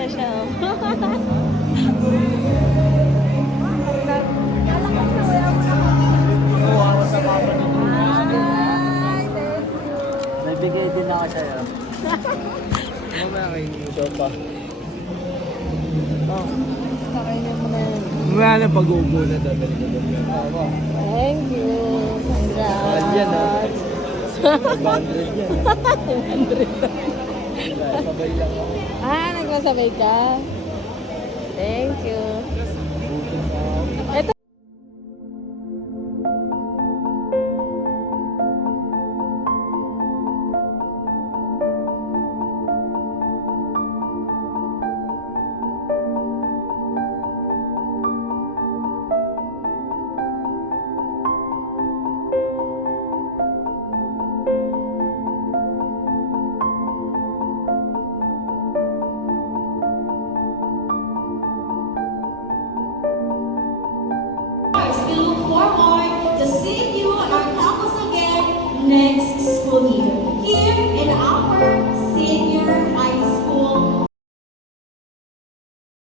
na siya. Oh. Nagbigay din ako sa'yo. Mamaya kayo ito pa. Oh. Pakainin mo na yan. Mamaya na pag-ubo na daw. Thank you. Congrats. Yan ah. 500 yan. 100. Sabay lang ako. Nagmasabay ka? Thank you. Ito. We look forward to seeing you on our campus again next school year, here in our city.